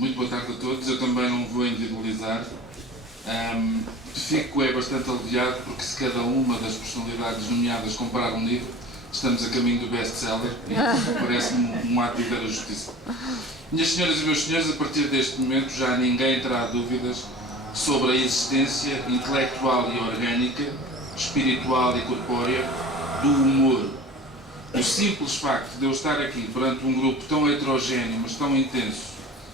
Muito boa tarde a todos. Eu também não vou individualizar. Fico bastante aliviado porque se cada uma das personalidades nomeadas comprar um livro, estamos a caminho do best-seller e parece-me um ato de ver a justiça. Minhas senhoras e meus senhores, a partir deste momento já ninguém terá dúvidas sobre a existência intelectual e orgânica, espiritual e corpórea do humor. O simples facto de eu estar aqui perante um grupo tão heterogéneo, mas tão intenso,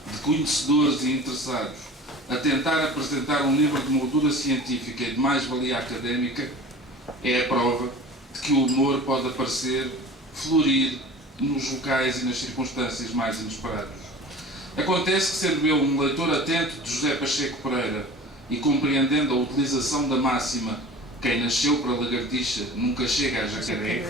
de conhecedores e interessados, a tentar apresentar um livro de moldura científica e de mais-valia académica, é a prova de que o humor pode aparecer, florir nos locais e nas circunstâncias mais inesperados. Acontece que, sendo eu um leitor atento de José Pacheco Pereira e compreendendo a utilização da máxima "quem nasceu para a lagartixa nunca chega a jacaré",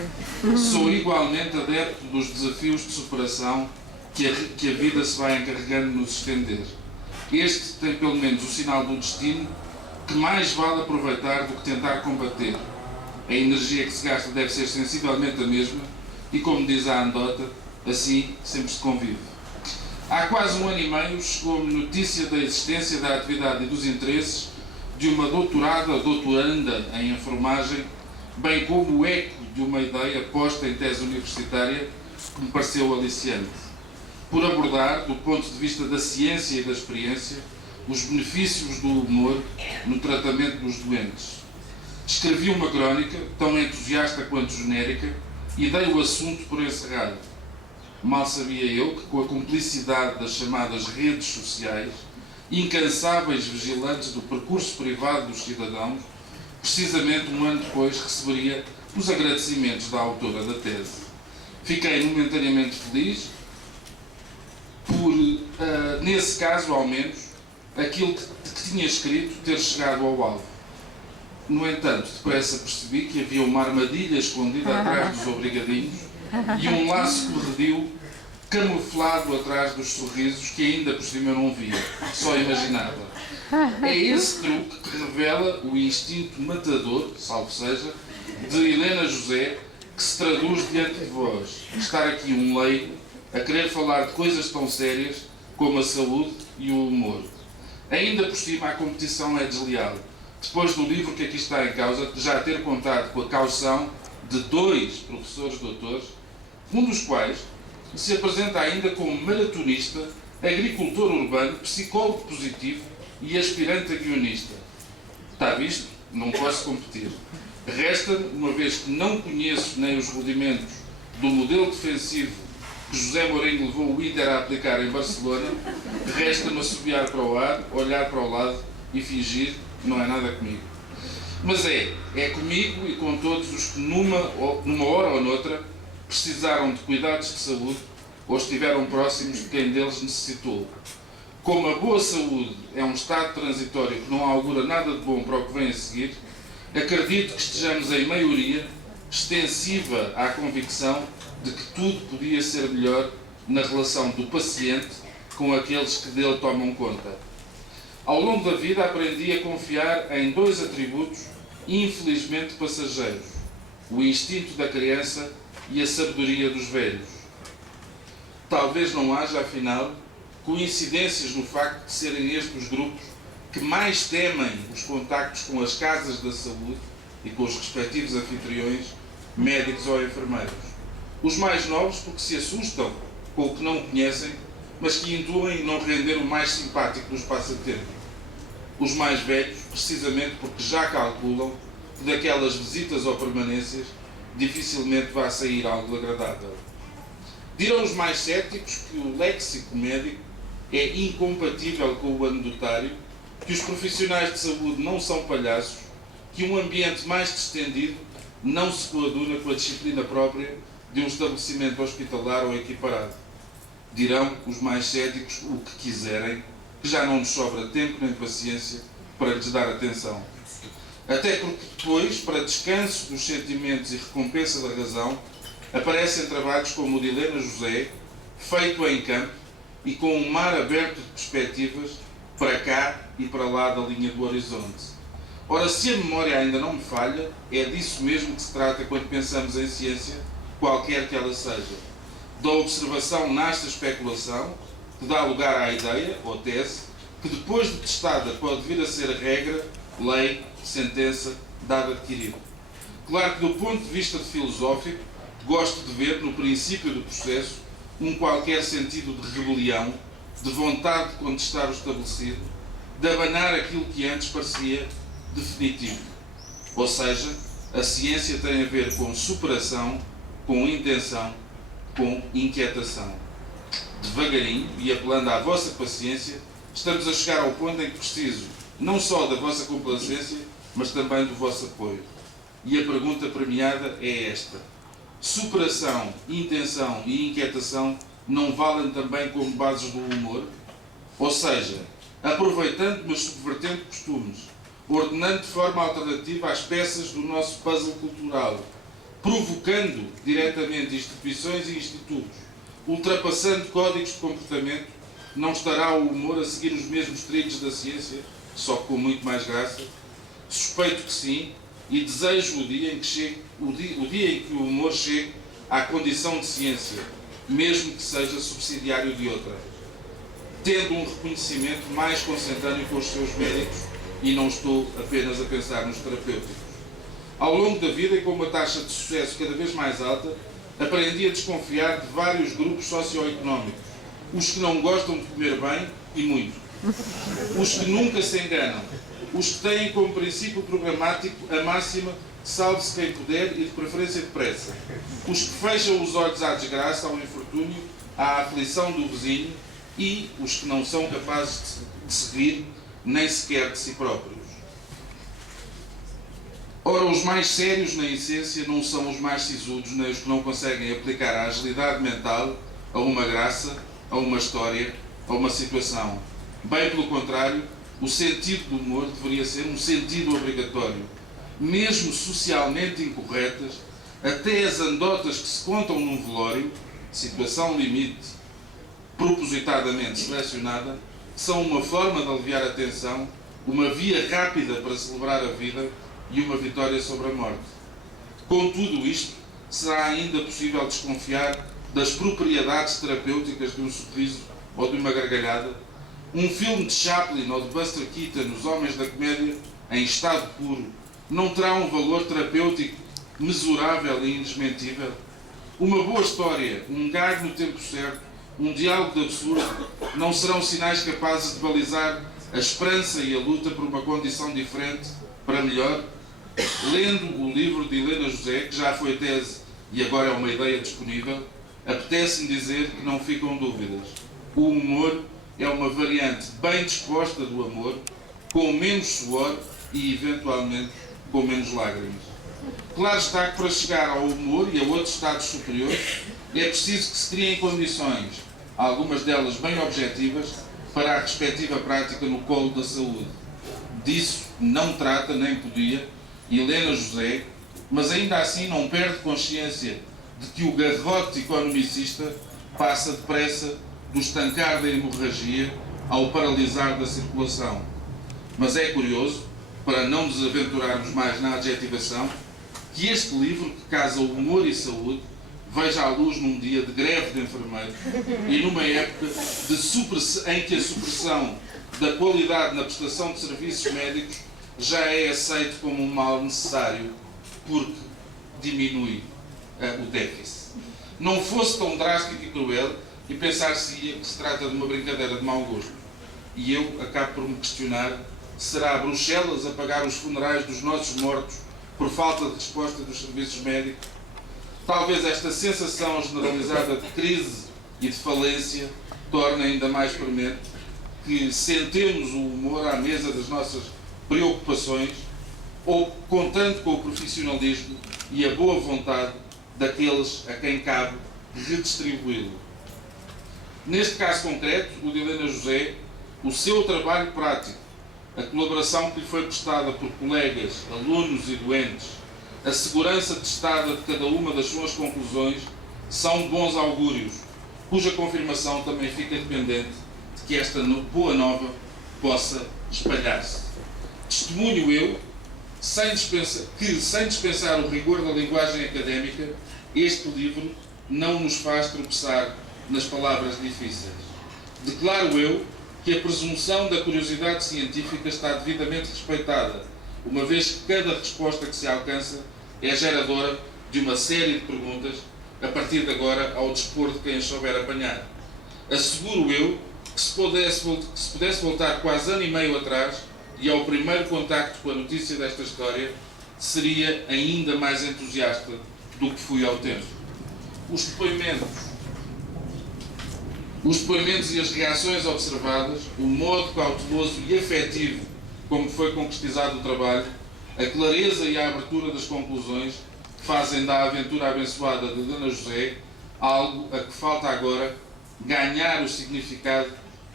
sou igualmente adepto dos desafios de superação que a vida se vai encarregando de nos estender. Este tem pelo menos o sinal do destino que mais vale aproveitar do que tentar combater. A energia que se gasta deve ser sensivelmente a mesma e, como diz a anedota, assim sempre se convive. Há quase um ano e meio chegou-me notícia da existência, da atividade e dos interesses de uma doutorada ou doutoranda em enfermagem, bem como o eco de uma ideia posta em tese universitária que me pareceu aliciante, por abordar, do ponto de vista da ciência e da experiência, os benefícios do humor no tratamento dos doentes. Escrevi uma crónica, tão entusiasta quanto genérica, e dei o assunto por encerrado. Mal sabia eu que, com a cumplicidade das chamadas redes sociais, incansáveis vigilantes do percurso privado dos cidadãos, precisamente um ano depois receberia os agradecimentos da autora da tese. Fiquei momentaneamente feliz por, nesse caso ao menos, aquilo que tinha escrito ter chegado ao alvo. No entanto, depressa percebi que havia uma armadilha escondida atrás dos obrigadinhos e um laço corredio camuflado atrás dos sorrisos que ainda por cima eu não via, só imaginava. É esse truque que revela o instinto matador, salvo seja, de Helena José, que se traduz diante de vós. Estar aqui um leigo a querer falar de coisas tão sérias como a saúde e o humor. Ainda por cima a competição é desleal. Depois do livro que aqui está em causa, já ter contado com a caução de 2 professores doutores, um dos quais se apresenta ainda como maratonista, agricultor urbano, psicólogo positivo e aspirante a guionista. Está visto? Não posso competir. Resta-me, uma vez que não conheço nem os rudimentos do modelo defensivo que José Mourinho levou o Inter a aplicar em Barcelona, resta-me assobiar para o ar, olhar para o lado e fingir que não é nada comigo. Mas é comigo e com todos os que numa hora ou noutra precisaram de cuidados de saúde ou estiveram próximos de quem deles necessitou. Como a boa saúde é um estado transitório que não augura nada de bom para o que vem a seguir, acredito que estejamos em maioria extensiva à convicção de que tudo podia ser melhor na relação do paciente com aqueles que dele tomam conta. Ao longo da vida aprendi a confiar em 2 atributos infelizmente passageiros: o instinto da criança e a sabedoria dos velhos. Talvez não haja, afinal, coincidências no facto de serem estes os grupos que mais temem os contactos com as casas da saúde e com os respectivos anfitriões, médicos ou enfermeiros. Os mais novos porque se assustam com o que não conhecem, mas que intuem não render o mais simpático dos passatempos. Os mais velhos, precisamente porque já calculam que daquelas visitas ou permanências dificilmente vai sair algo agradável. Dirão os mais céticos que o léxico médico é incompatível com o anedotário, que os profissionais de saúde não são palhaços, que um ambiente mais distendido não se coaduna com a disciplina própria de um estabelecimento hospitalar ou equiparado. Dirão os mais céticos o que quiserem, que já não nos sobra tempo nem paciência para lhes dar atenção. Até porque depois, para descanso dos sentimentos e recompensa da razão, aparecem trabalhos como o de Helena José, feito em campo e com um mar aberto de perspectivas para cá e para lá da linha do horizonte. Ora, se a memória ainda não me falha, é disso mesmo que se trata quando pensamos em ciência, qualquer que ela seja. Da observação nasce a especulação, que dá lugar à ideia, ou tese, que depois de testada pode vir a ser regra, lei, sentença, dado adquirido. Claro que do ponto de vista filosófico, gosto de ver no princípio do processo um qualquer sentido de rebelião, de vontade de contestar o estabelecido, de abanar aquilo que antes parecia definitivo. Ou seja, a ciência tem a ver com superação, com intenção, com inquietação. Devagarinho, e apelando à vossa paciência, estamos a chegar ao ponto em que preciso não só da vossa complacência, mas também do vosso apoio. E a pergunta premiada é esta: superação, intenção e inquietação não valem também como bases do humor? Ou seja, aproveitando mas subvertendo costumes, ordenando de forma alternativa as peças do nosso puzzle cultural, provocando diretamente instituições e institutos, ultrapassando códigos de comportamento, não estará o humor a seguir os mesmos trilhos da ciência, só que com muito mais graça? Suspeito que sim, e desejo o dia em que o humor chegue à condição de ciência, mesmo que seja subsidiário de outra, tendo um reconhecimento mais consentâneo com os seus médicos, e não estou apenas a pensar nos terapêuticos. Ao longo da vida, e com uma taxa de sucesso cada vez mais alta, aprendi a desconfiar de vários grupos socioeconómicos: os que não gostam de comer bem e muito, os que nunca se enganam, os que têm como princípio programático a máxima salve-se quem puder e de preferência depressa, os que fecham os olhos à desgraça, ao infortúnio, à aflição do vizinho, e os que não são capazes de se rir nem sequer de si próprios. Ora, os mais sérios na essência não são os mais sisudos, nem os que não conseguem aplicar a agilidade mental a uma graça, a uma história, a uma situação. Bem pelo contrário, o sentido do humor deveria ser um sentido obrigatório. Mesmo socialmente incorretas, até as andotas que se contam num velório, situação limite, propositadamente selecionada, são uma forma de aliviar a tensão, uma via rápida para celebrar a vida e uma vitória sobre a morte. Com tudo isto, será ainda possível desconfiar das propriedades terapêuticas de um sorriso ou de uma gargalhada? Um filme de Chaplin ou de Buster Keaton, Os Homens da Comédia, em estado puro, não terá um valor terapêutico mesurável e indesmentível? Uma boa história, um gag no tempo certo, um diálogo de absurdo, não serão sinais capazes de balizar a esperança e a luta por uma condição diferente para melhor? Lendo o livro de Helena José, que já foi tese e agora é uma ideia disponível, apetece-me dizer que não ficam dúvidas. O humor é uma variante bem disposta do amor, com menos suor e, eventualmente, com menos lágrimas. Claro está que para chegar ao humor e a outros estados superiores é preciso que se criem condições, algumas delas bem objetivas, para a respectiva prática no colo da saúde. Disso não trata nem podia Helena José, mas ainda assim não perde consciência de que o garrote economicista passa depressa do estancar da hemorragia ao paralisar da circulação. Mas é curioso, para não nos aventurarmos mais na adjetivação, que este livro, que casa humor e saúde, veja a luz num dia de greve de enfermeiros e numa época em que a supressão da qualidade na prestação de serviços médicos já é aceito como um mal necessário, porque diminui o déficit. Não fosse tão drástico e cruel, e pensar-se-ia que se trata de uma brincadeira de mau gosto. E eu acabo por me questionar: será Bruxelas a pagar os funerais dos nossos mortos por falta de resposta dos serviços médicos? Talvez esta sensação generalizada de crise e de falência torne ainda mais premente que sentemos o humor à mesa das nossas preocupações, ou contando com o profissionalismo e a boa vontade daqueles a quem cabe redistribuí-lo. Neste caso concreto, o de Helena José, o seu trabalho prático, a colaboração que lhe foi prestada por colegas, alunos e doentes, a segurança testada de cada uma das suas conclusões, são bons augúrios, cuja confirmação também fica dependente de que esta boa nova possa espalhar-se. Testemunho eu, sem dispensar o rigor da linguagem académica, este livro não nos faz tropeçar nas palavras difíceis. Declaro eu que a presunção da curiosidade científica está devidamente respeitada, uma vez que cada resposta que se alcança é geradora de uma série de perguntas, a partir de agora ao dispor de quem as souber apanhar. Asseguro eu que se pudesse voltar quase ano e meio atrás e ao primeiro contacto com a notícia desta história, seria ainda mais entusiasta do que fui ao tempo. Os depoimentos e as reações observadas, o modo cauteloso e afetivo como foi concretizado o trabalho, a clareza e a abertura das conclusões fazem da aventura abençoada de Dona José algo a que falta agora ganhar o significado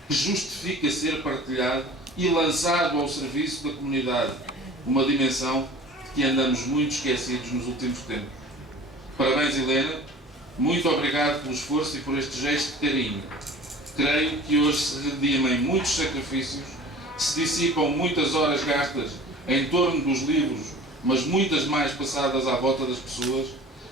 que justifica ser partilhado e lançado ao serviço da comunidade, uma dimensão de que andamos muito esquecidos nos últimos tempos. Parabéns, Helena, muito obrigado pelo esforço e por este gesto de carinho. Creio que hoje se redimem muitos sacrifícios, se dissipam muitas horas gastas em torno dos livros, mas muitas mais passadas à volta das pessoas,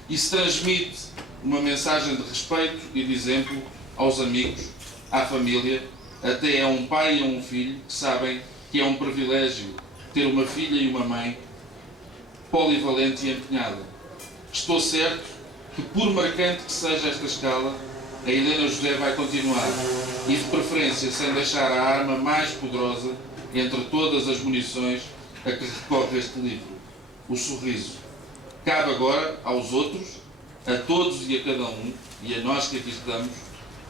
e se transmite uma mensagem de respeito e de exemplo aos amigos, à família, até a um pai e a um filho que sabem que é um privilégio ter uma filha e uma mãe polivalente e empenhada. Estou certo que, por marcante que seja esta escala, a Helena José vai continuar, e de preferência sem deixar a arma mais poderosa entre todas as munições a que recorre este livro, o sorriso. Cabe agora aos outros, a todos e a cada um, e a nós que aqui estamos,